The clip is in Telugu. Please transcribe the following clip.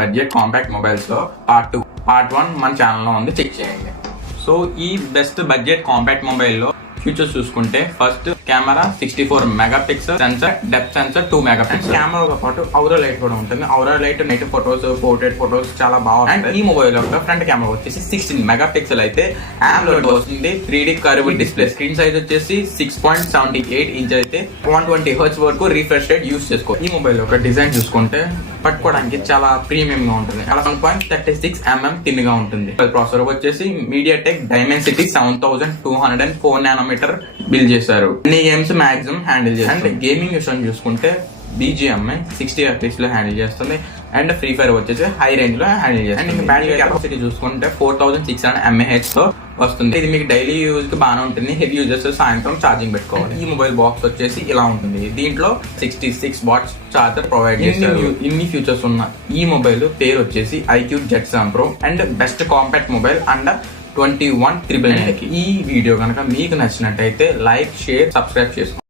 బడ్జెట్ కాంపాక్ట్ మొబైల్స్ లో పార్ట్ 1 మన ఛానల్లో ఉంది, చెక్ చేయండి. సో ఈ బెస్ట్ బడ్జెట్ కాంపాక్ట్ మొబైల్లో ఫీచర్స్ చూసుకుంటే first camera 64 megapixel sensor, depth sensor 2 megapixel. కెమెరాతో పాటు ఔరా లైట్ కూడా ఉంటుంది. Aura light night photos, portrait photos చాలా బాగుంటాయి. అండ్ ఈ మొబైల్ యొక్క ఫ్రంట్ కెమెరా వచ్చేసి 16 మెగాపిక్సెల్ అయితే AMOLED వస్తుంది. 3D curved display. Screen size వచ్చేసి 6.78 ఇంచ్ అయితే 120 హెర్ట్జ్ వరకు రిఫ్రెష్ రేట్ యూస్ చేసుకో. ఈ మొబైల్ యొక్క డిజైన్ చూసుకుంటే పట్టుకోవడానికి చాలా ప్రీమియం గా ఉంటుంది. 1.36 mm థిన్ గా ఉంటుంది. ప్రాసెసర్ వచ్చేసి MediaTek Dimensity 7204 నానోమీటర్ బిల్డ్ చేశారు. అన్ని గేమ్స్ మాక్సిమం హ్యాండిల్ చేస్తారు. అండ్ గేమింగ్ విషయం చూసుకుంటే BGMI 60 FPS లో హ్యాండిల్ చేస్తుంది. అండ్ ఫ్రీ ఫైర్ వచ్చేసి హై రేంజ్ లో హ్యాండిల్ చేస్తుంది. అండ్ ఇంకా బ్యాటరీ కెపాసిటీ చూసుకుంటే 4600 mAh తో వస్తుంది. ఇది మీకు డైలీ యూజ్ కి బాగానే ఉంటుంది. హెవీ యూజర్స్ సాయంత్రం ఛార్జింగ్ పెట్టుకోవాలి. ఈ మొబైల్ బాక్స్ వచ్చేసి ఇలా ఉంటుంది. దీంట్లో 66 వాట్స్ చార్జర్ ప్రొవైడ్ చేస్తారు. ఇన్ని ఫీచర్స్ ఉన్న ఈ మొబైల్ పేరు వచ్చేసి iQOO Z7 Pro and best compact mobile under 21,999. ఈ వీడియో కనుక మీకు నచ్చినట్టయితే లైక్, షేర్, సబ్స్క్రైబ్ చేసుకోండి.